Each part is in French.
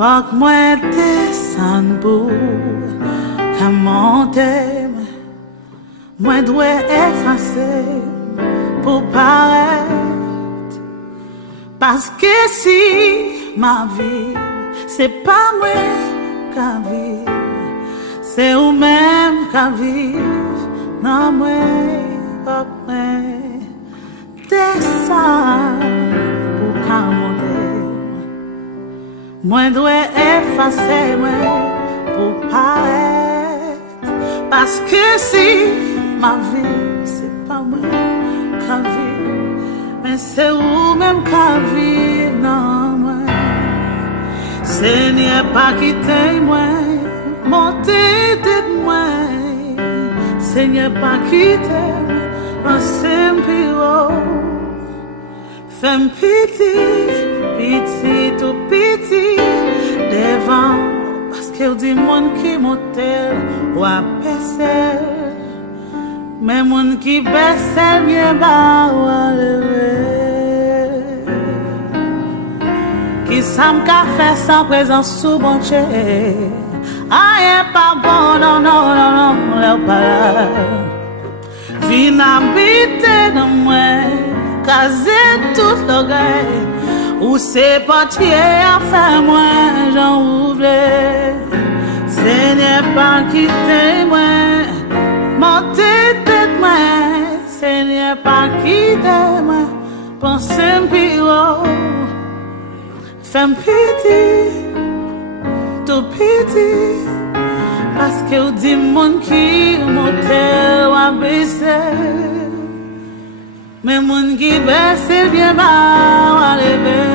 Faut que moi descende pour monter, moi dois effacer pour paraître. Parce que si ma vie, c'est pas moi qui vive, c'est vous-même qui vive. Non, moi, faut que moi descende pour monter. Moi dois effacer moi pour paraître. Parce que si ma vie, c'est pas moi qui vis, mais c'est vous-même qui vivez, non moi. Seigneur, pas quitter moi, montez de moi. Seigneur, pas quitter moi, en simple femme pitié, pitié, tout pitié, devant, parce que dit mon qui monte ou à baisser, mais mon qui baisse mieux bas ou à lever. Qui s'aime qu'a fait sans présence sous bon Dieu, ah pas bon, non, non, non, non, non, pas. Viens habiter dans moi. Caser tout l'orgueil, ou c'est portier à faire moi, j'en ouvre. Seigneur, pas quitter moi, montez tête moi. Seigneur, pas quitter moi, pensez un pire, fais pitié, tout pitié, parce que vous dites mon qui monte ou à baisser. Mais mon qui baisse bien bas à lever.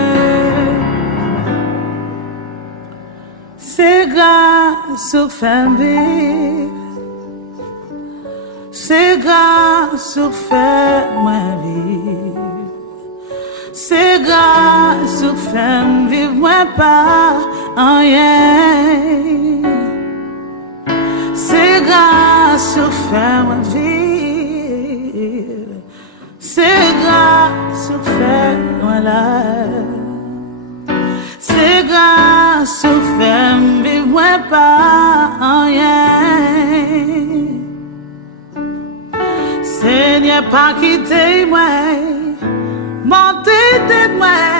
C'est grâce au femme vivre. C'est grâce au femme moi vivre. C'est grâce au femme vivre moi pas en rien. C'est grâce au femme vivre. C'est grâce au fait, voilà. C'est grâce au fait, mais moi pas en rien. Seigneur, pas quitter moi, montez de moi.